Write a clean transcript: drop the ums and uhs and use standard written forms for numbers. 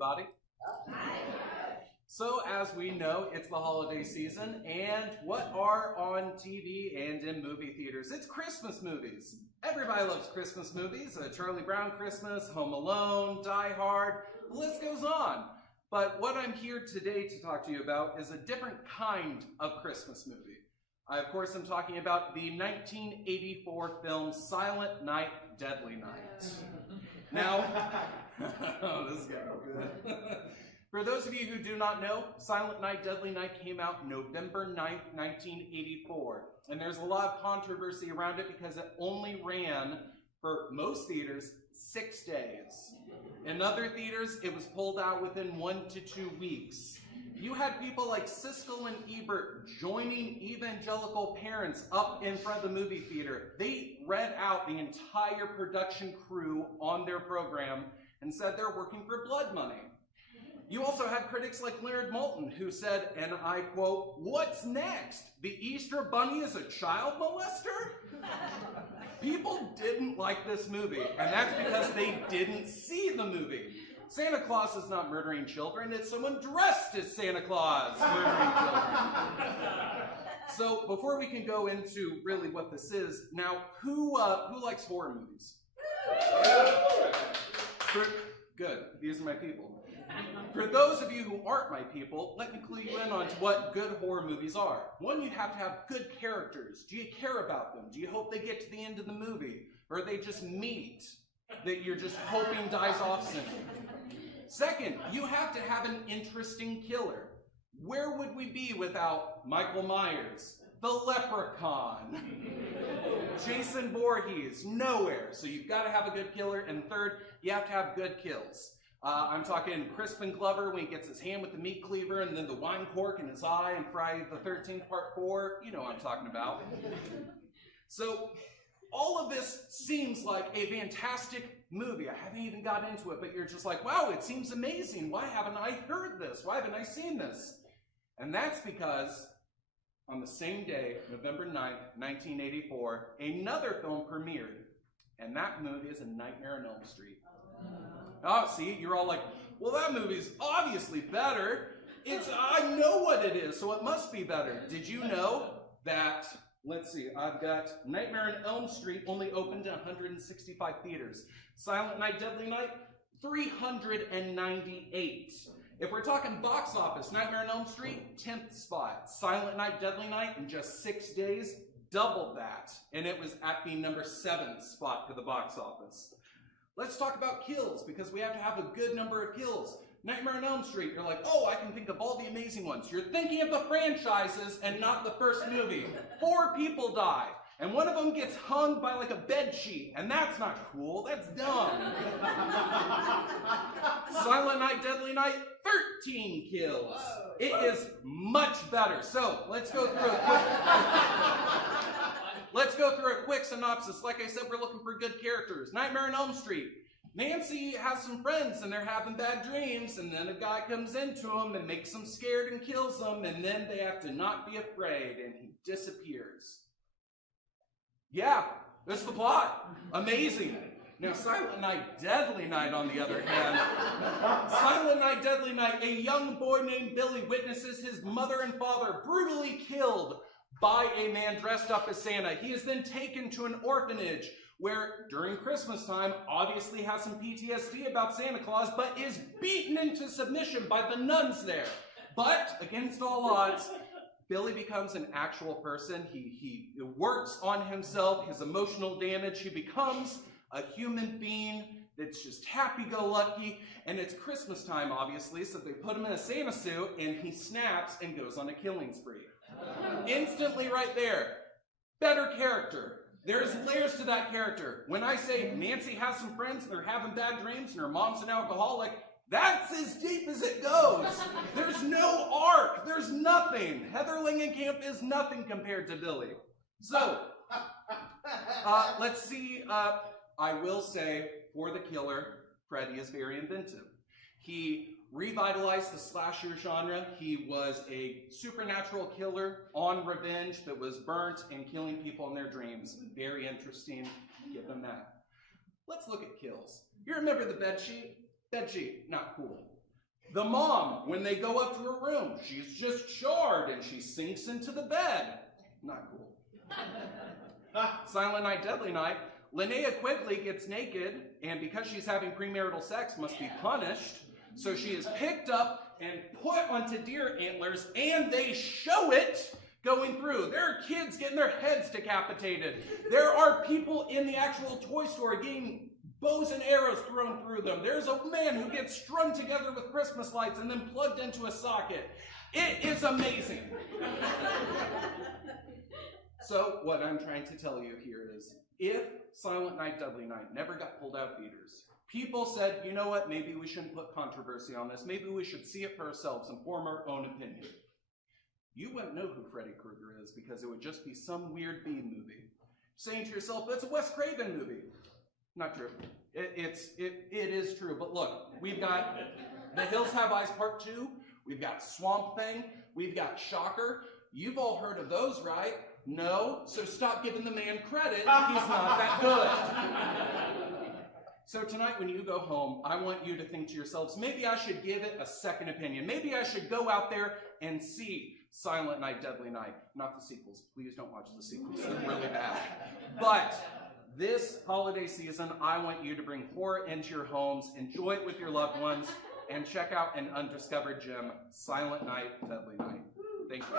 everybody. So, as we know, it's the holiday season, and what are on TV and in movie theaters? It's Christmas movies. Everybody loves Christmas movies. Charlie Brown Christmas, Home Alone, Die Hard, the list goes on. But what I'm here today to talk to you about is a different kind of Christmas movie. I, of course, am talking about the 1984 film Silent Night, Deadly Night. Now, oh, this is getting good. For those of you who do not know, Silent Night, Deadly Night came out November 9th, 1984. And there's a lot of controversy around it because it only ran for most theaters 6 days. In other theaters, it was pulled out within 1 to 2 weeks. You had people like Siskel and Ebert joining evangelical parents up in front of the movie theater. They read out the entire production crew on their program and said they're working for blood money. You also had critics like Leonard Maltin who said, and I quote, "What's next? The Easter Bunny is a child molester?" People didn't like this movie, and that's because they didn't see the movie. Santa Claus is not murdering children, it's someone dressed as Santa Claus murdering children. So before we can go into really what this is, now who likes horror movies? Good, these are my people. For those of you who aren't my people, let me clue you in on what good horror movies are. One, you have to have good characters. Do you care about them? Do you hope they get to the end of the movie? Or are they just meat that you're just hoping dies off soon? Second, you have to have an interesting killer. Where would we be without Michael Myers, the Leprechaun, Jason Voorhees? Nowhere. So you've got to have a good killer. And third, you have to have good kills. I'm talking Crispin Glover when he gets his hand with the meat cleaver and then the wine cork in his eye in Friday the 13th Part 4. You know what I'm talking about. So all of this seems like a fantastic movie. I haven't even got into it, but you're just like, wow, it seems amazing. Why haven't I heard this? Why haven't I seen this? And that's because on the same day, November 9th, 1984, another film premiered. And that movie is A Nightmare on Elm Street. Oh, see, you're all like, well, that movie's obviously better. I know what it is, so it must be better. Did you know that, let's see, I've got Nightmare on Elm Street only opened in 165 theaters. Silent Night, Deadly Night, 398. If we're talking box office, Nightmare on Elm Street, 10th spot. Silent Night, Deadly Night, in just 6 days, doubled that. And it was at the number 7th spot for the box office. Let's talk about kills, because we have to have a good number of kills. Nightmare on Elm Street, you're like, oh, I can think of all the amazing ones. You're thinking of the franchises and not the first movie. 4 people die, and one of them gets hung by like a bed sheet, and that's not cool, that's dumb. Silent Night, Deadly Night, 13 kills. It is much better. So, let's go through a quick synopsis. Like I said, we're looking for good characters. Nightmare on Elm Street. Nancy has some friends and they're having bad dreams, and then a guy comes into them and makes them scared and kills them, and then they have to not be afraid, and he disappears. Yeah, that's the plot. Amazing. Now, Silent Night, Deadly Night, on the other hand. Silent Night, Deadly Night, a young boy named Billy witnesses his mother and father brutally killed by a man dressed up as Santa. He is then taken to an orphanage where, during Christmas time, obviously has some PTSD about Santa Claus, but is beaten into submission by the nuns there. But, against all odds, Billy becomes an actual person. He works on himself, his emotional damage. He becomes a human being that's just happy-go-lucky, and it's Christmas time, obviously, so they put him in a Santa suit, and he snaps and goes on a killing spree. Instantly right there. Better character. There's layers to that character. When I say Nancy has some friends and they're having bad dreams and her mom's an alcoholic, that's as deep as it goes. There's no arc. There's nothing. Heather Langenkamp is nothing compared to Billy. So, let's see. I will say, for the killer, Freddy is very inventive. He revitalized the slasher genre. He was a supernatural killer on revenge that was burnt and killing people in their dreams. Very interesting. Give them that. Let's look at kills. You remember the bed sheet? Bed sheet, not cool. The mom, when they go up to her room, she's just charred and she sinks into the bed. Not cool. Silent Night, Deadly Night. Linnea Quigley gets naked, and because she's having premarital sex, must be punished. So she is picked up and put onto deer antlers, and they show it going through. There are kids getting their heads decapitated. There are people in the actual toy store getting bows and arrows thrown through them. There's a man who gets strung together with Christmas lights and then plugged into a socket. It is amazing. So what I'm trying to tell you here is, if Silent Night, Deadly Night never got pulled out of theaters, people said, you know what, maybe we shouldn't put controversy on this. Maybe we should see it for ourselves and form our own opinion. You wouldn't know who Freddy Krueger is because it would just be some weird B movie. Saying to yourself, it's a Wes Craven movie. Not true. It is true. But look, we've got The Hills Have Eyes Part 2. We've got Swamp Thing. We've got Shocker. You've all heard of those, right? No? So stop giving the man credit. He's not that good. So tonight when you go home, I want you to think to yourselves, maybe I should give it a second opinion. Maybe I should go out there and see Silent Night, Deadly Night. Not the sequels. Please don't watch the sequels. They're really bad. But this holiday season, I want you to bring horror into your homes, enjoy it with your loved ones, and check out an undiscovered gem, Silent Night, Deadly Night. Thank you.